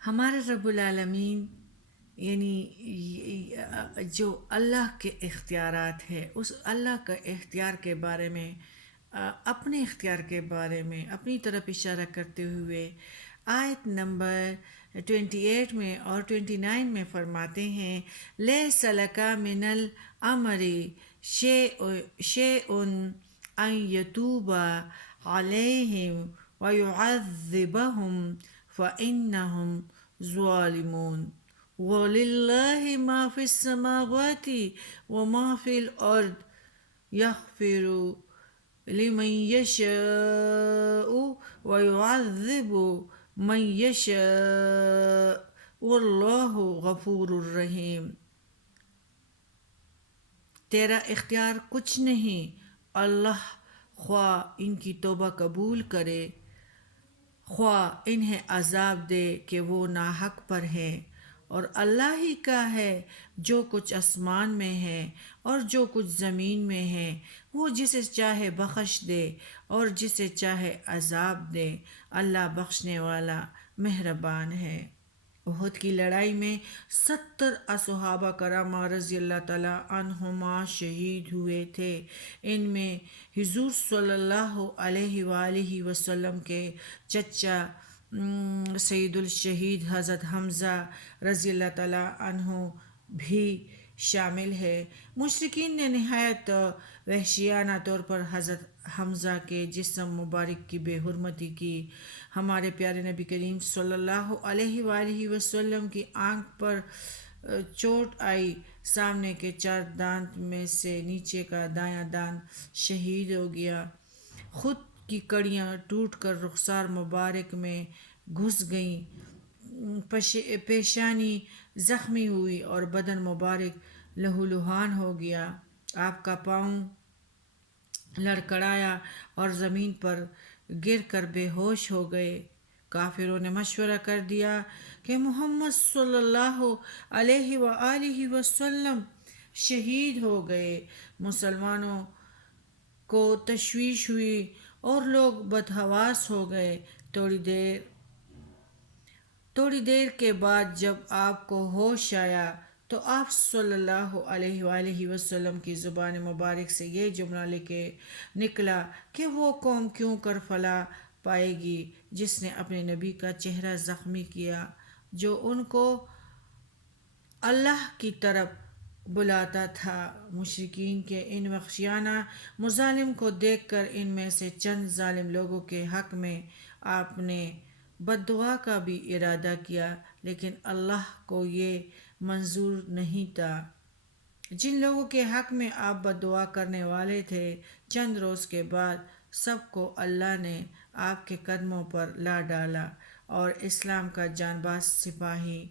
ہمارے رب العالمین یعنی جو اللہ کے اختیارات ہے، اس اللہ کا اختیار کے بارے میں، اپنے اختیار کے بارے میں اپنی طرف اشارہ کرتے ہوئے آیت نمبر 28 میں اور 29 میں فرماتے ہیں، لیس لک من الامر شیء ان یتوب علیہم ویعذبہم فإنہم ظالمون وَلِلَّهِ مَا فِي السَّمَاوَاتِ وَمَا فِي الْأَرْضِ يَغْفِرُ لِمَن يَشَاءُ وَيُعَذِّبُ مَن يَشَاءُ وَاللَّهُ غَفُورٌ رَحِيمٌ۔ تیرا اختیار کچھ نہیں، اللہ خواہ ان کی توبہ قبول کرے، خواہ انہیں عذاب دے کہ وہ ناحق پر ہیں، اور اللہ ہی کا ہے جو کچھ آسمان میں ہے اور جو کچھ زمین میں ہے، وہ جسے چاہے بخش دے اور جسے چاہے عذاب دے، اللہ بخشنے والا مہربان ہے۔ احد کی لڑائی میں 70 صحابہ کرام رضی اللہ تعالیٰ عنہما شہید ہوئے تھے۔ ان میں حضور صلی اللہ علیہ وآلہ وسلم کے چچا سید الشہید حضرت حمزہ رضی اللہ تعالیٰ عنہ بھی شامل ہے۔ مشرکین نے نہایت وحشیانہ طور پر حضرت حمزہ کے جسم مبارک کی بے حرمتی کی۔ ہمارے پیارے نبی کریم صلی اللہ علیہ وآلہ وسلم کی آنکھ پر چوٹ آئی، سامنے کے 4 دانت میں سے نیچے کا دایاں دانت شہید ہو گیا، خود کی کڑیاں ٹوٹ کر رخسار مبارک میں گھس گئیں، پیشانی زخمی ہوئی اور بدن مبارک لہولہان ہو گیا۔ آپ کا پاؤں لڑکھڑایا اور زمین پر گر کر بے ہوش ہو گئے۔ کافروں نے مشورہ کر دیا کہ محمد صلی اللہ علیہ وآلہ وسلم شہید ہو گئے۔ مسلمانوں کو تشویش ہوئی اور لوگ بدحواس ہو گئے۔ تھوڑی دیر کے بعد جب آپ کو ہوش آیا تو آپ صلی اللہ علیہ وآلہ وسلم کی زبان مبارک سے یہ جملہ نکلا کہ وہ قوم کیوں کر فلاح پائے گی جس نے اپنے نبی کا چہرہ زخمی کیا، جو ان کو اللہ کی طرف بلاتا تھا۔ مشرکین کے ان وحشیانہ مظالم کو دیکھ کر ان میں سے چند ظالم لوگوں کے حق میں آپ نے بد دعا کا بھی ارادہ کیا، لیکن اللہ کو یہ منظور نہیں تھا۔ جن لوگوں کے حق میں آپ بد دعا کرنے والے تھے، چند روز کے بعد سب کو اللہ نے آپ کے قدموں پر لا ڈالا اور اسلام کا جانباز سپاہی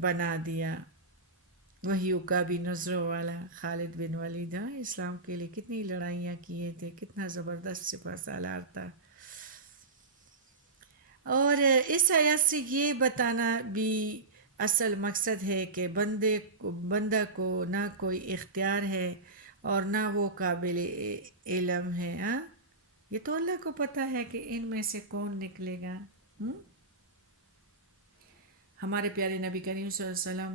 بنا دیا۔ وہی عقابی نظروں والا خالد بن ولید اسلام کے لیے کتنی لڑائیاں کیے تھے، کتنا زبردست سپہ سالار تھا۔ اور اس آیت سے یہ بتانا بھی اصل مقصد ہے کہ بندہ کو نہ کوئی اختیار ہے اور نہ وہ قابل علم ہے۔ یہ تو اللہ کو پتہ ہے کہ ان میں سے کون نکلے گا۔ ہمارے پیارے نبی کریم صلی اللہ علیہ وسلم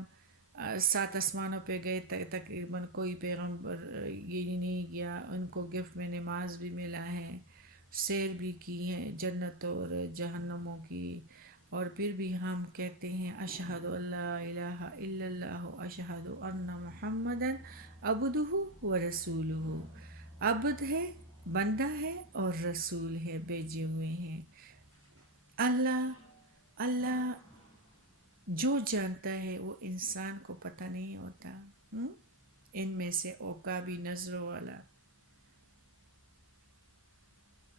7 آسمانوں پہ گئے، تقریباً کوئی پیغمبر یہ نہیں گیا، ان کو گفٹ میں نماز بھی ملا ہے، سیر بھی کی ہے جنت اور جہنموں کی، اور پھر بھی ہم کہتے ہیں اشہد ان لا الہ الا اللہ اشہد ان محمدً عبدہ ورسولہ۔ عبد ہے، بندہ ہے اور رسول ہے، بھیجے ہوئے ہیں۔ اللہ جو جانتا ہے وہ انسان کو پتہ نہیں ہوتا۔ ان میں سے عقابی نظروں والا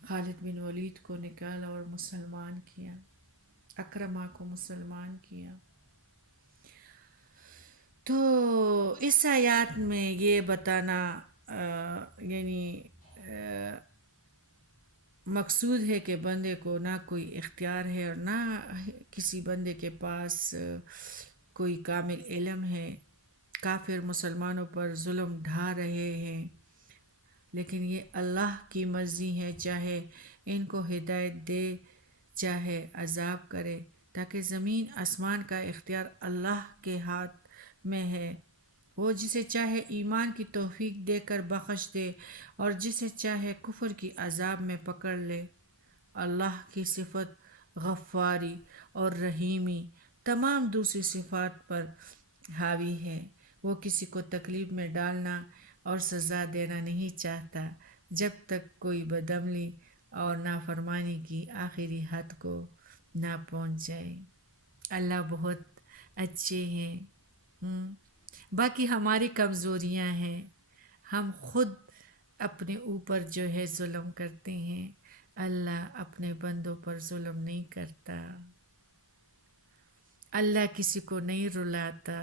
خالد بن ولید کو نکالا اور مسلمان کیا، اکرمہ کو مسلمان کیا۔ تو اس آیات میں یہ بتانا یعنی مقصود ہے کہ بندے کو نہ کوئی اختیار ہے اور نہ کسی بندے کے پاس کوئی کامل علم ہے۔ کافر مسلمانوں پر ظلم ڈھا رہے ہیں، لیکن یہ اللہ کی مرضی ہے، چاہے ان کو ہدایت دے چاہے عذاب کرے، تاکہ زمین آسمان کا اختیار اللہ کے ہاتھ میں ہے۔ وہ جسے چاہے ایمان کی توفیق دے کر بخش دے اور جسے چاہے کفر کی عذاب میں پکڑ لے۔ اللہ کی صفت غفاری اور رحیمی تمام دوسری صفات پر حاوی ہے۔ وہ کسی کو تکلیف میں ڈالنا اور سزا دینا نہیں چاہتا جب تک کوئی بدعملی اور نافرمانی کی آخری حد کو نہ پہنچ جائے۔ اللہ بہت اچھے ہیں۔ باقی ہماری کمزوریاں ہیں، ہم خود اپنے اوپر جو ہے ظلم کرتے ہیں۔ اللہ اپنے بندوں پر ظلم نہیں کرتا، اللہ کسی کو نہیں رلاتا۔